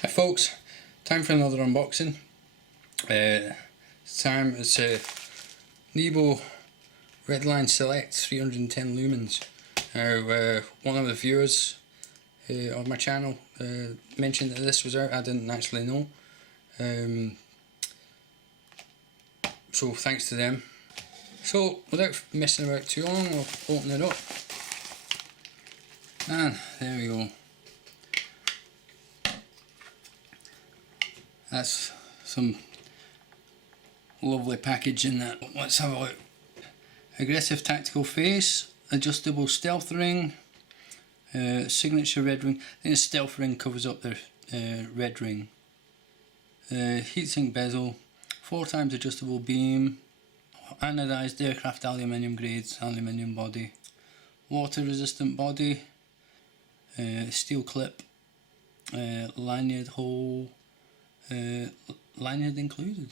Hi folks, time for another unboxing. It's Nebo Redline Select 310 lumens. Now, one of the viewers of my channel mentioned that this was out. I didn't actually know, so thanks to them. So without messing about too long, I'll open it up, and there we go. That's some lovely packaging. That, let's have a look. Aggressive tactical face, adjustable stealth ring, signature red ring. I think the stealth ring covers up the red ring. Heatsink bezel, 4x adjustable beam, anodized aircraft aluminium grades, aluminium body, water resistant body, steel clip, lanyard hole, lanyard included,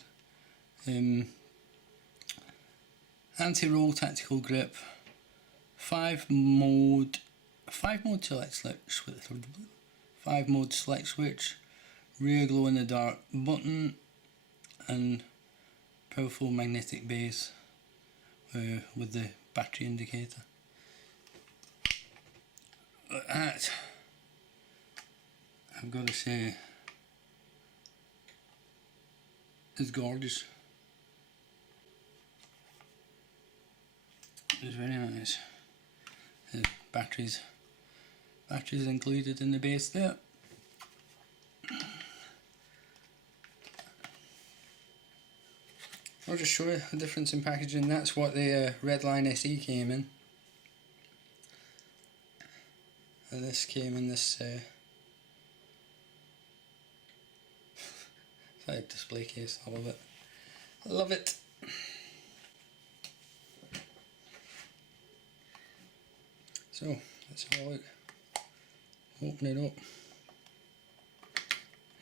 anti-roll tactical grip, 5-mode select switch, 5-mode select switch, rear glow in the dark button, and powerful magnetic base with the battery indicator. That, I've got to say, is gorgeous. It's very nice. Batteries included in the base there. I'll just show you the difference in packaging. That's what the Redline SE came in, and this came in this like display case. I love it. I love it. So let's have a look. Open it up.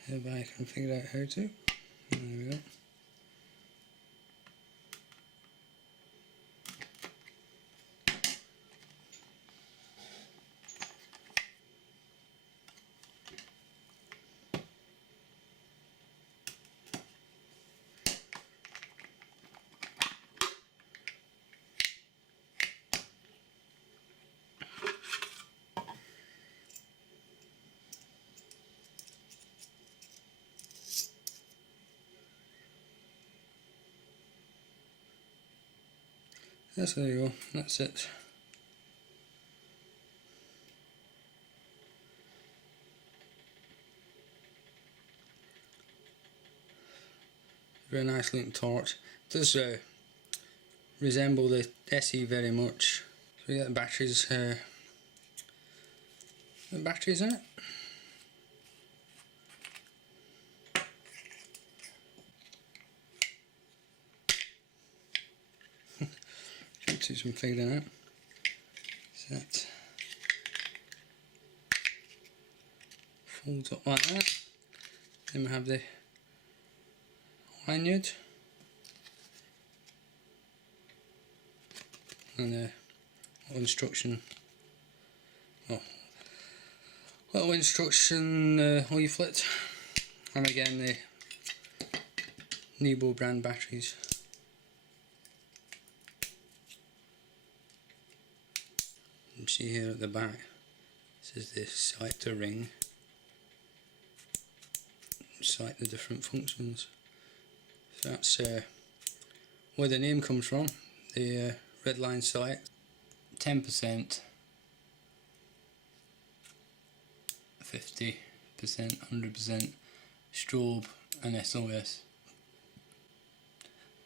If I can figure out how to. There we go. Yes, there you go. That's it. Very nice looking torch. It does resemble the SE very much. So we get the batteries in it. Can't see some figuring out. So that folds up like that. Then we have the lanyard and the little instruction leaflet, and again the Nebo brand batteries. You see here at the back, this is the selector ring. Select the different functions. So that's where the name comes from, the Redline Select. 10%, 50%, 100%, strobe and s.o.s.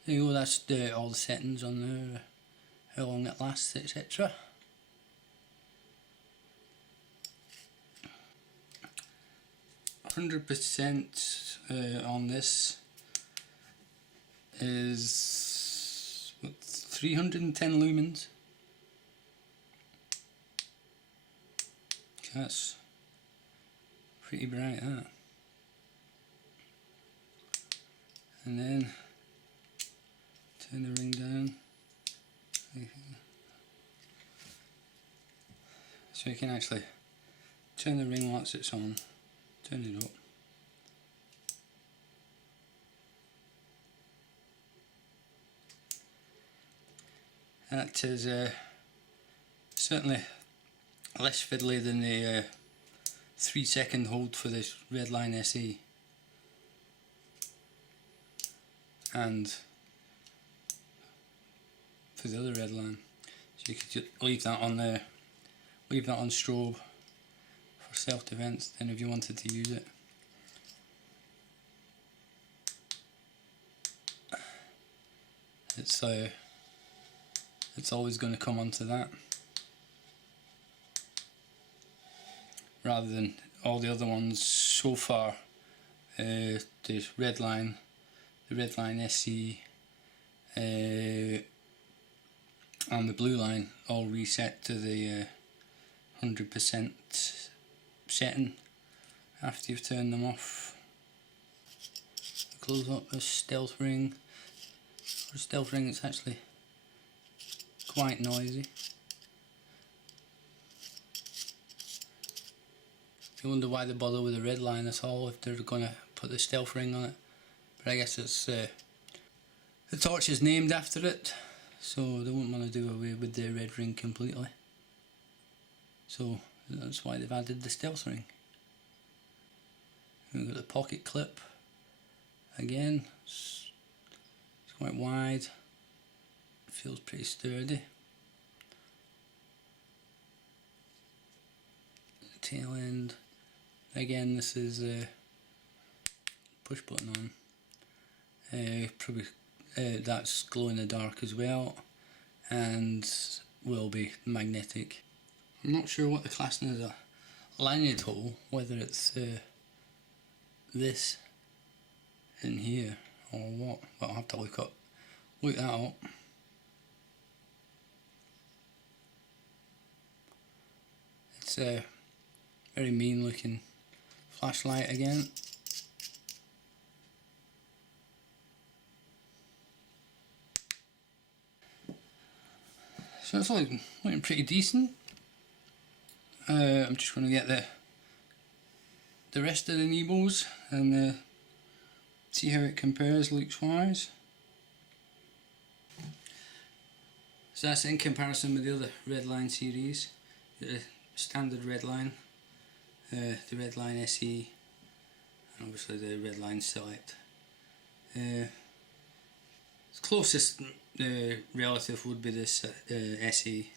There you go, that's all the settings on there, how long it lasts, etc. %, on this is 310 lumens. That's pretty bright, that. And then turn the ring down, so you can actually turn the ring once it's on, turn it up, That is certainly less fiddly than the 3-second hold for this Redline SE, and for the other Redline. So you could just leave that on there, leave that on strobe for self-defense then if you wanted to use it. It's always going to come onto that, rather than all the other ones so far. The Redline SE and the Blue Line all reset to the 100% setting after you've turned them off. Close up a stealth ring. For a stealth ring, it's actually quite noisy. You wonder why they bother with a Redline at all if they're going to put the stealth ring on it. But I guess it's the torch is named after it, so they wouldn't want to do away with the red ring completely. So that's why they've added the stealth ring. We've got the pocket clip again. It's quite wide. It feels pretty sturdy. Tail end. Again, this is a push button on. Probably that's glow in the dark as well, and will be magnetic. I'm not sure what they're classing as a lanyard hole, whether it's this in here or what, but I'll have to look that up. It's a very mean looking flashlight again. So it's looking pretty decent. I'm just going to get the rest of the Nebos and see how it compares looks wise. So that's in comparison with the other Redline series, the standard Redline, the Redline SE, and obviously the Redline Select. Its closest relative would be this SE.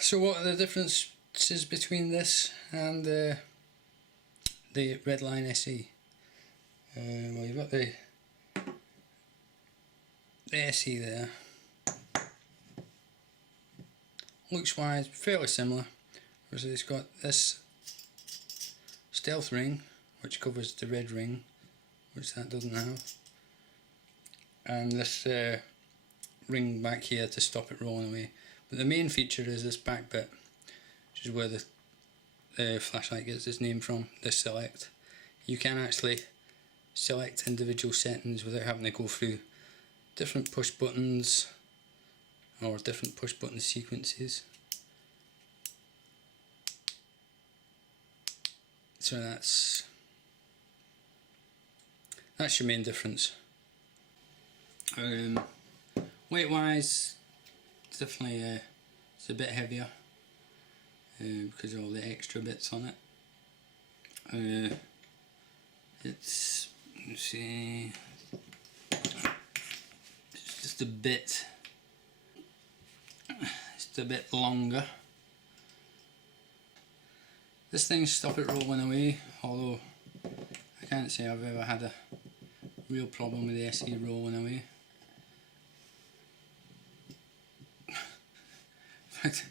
So what are the differences between this and the Redline SE? Well, you've got the SE there. Looks wise fairly similar. Obviously it's got this stealth ring which covers the red ring, which that doesn't have, and this ring back here to stop it rolling away. But the main feature is this back bit, which is where the flashlight gets its name from, the select. You can actually select individual settings without having to go through different push buttons or different push button sequences. So that's your main difference. Weight wise, it's definitely it's a bit heavier because of all the extra bits on it. It's, let's see, it's just a bit longer. This thing stop it rolling away, although I can't say I've ever had a real problem with the SE rolling away. In fact,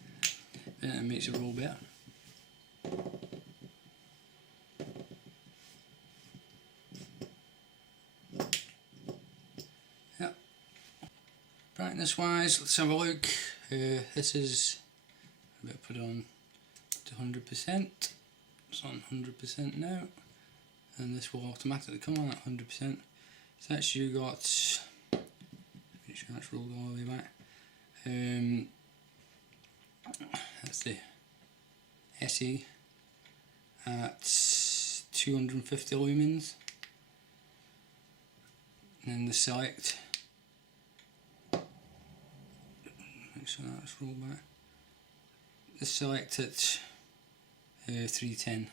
then it makes it roll better. Yeah. Brightness wise, let's have a look. This is, I better put it on to 100%. It's on 100% now, and this will automatically come on at 100%. So that's you got, make sure that's rolled all the way back. That's the SE at 250 lumens, and then the Select, make so that's roll back. The select at 310.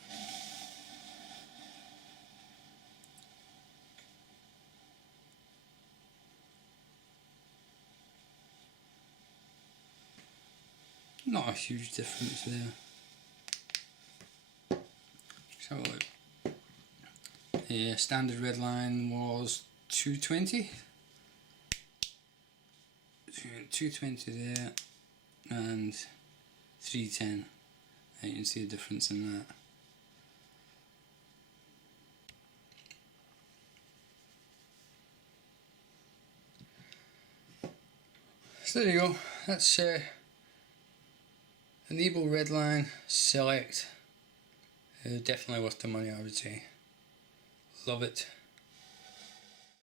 Not a huge difference there. Let's have a look. Standard red line was 220. 220 there and 310. And you can see the difference in that. So there you go. That's the Nebo Redline Select. Definitely worth the money, I would say. Love it.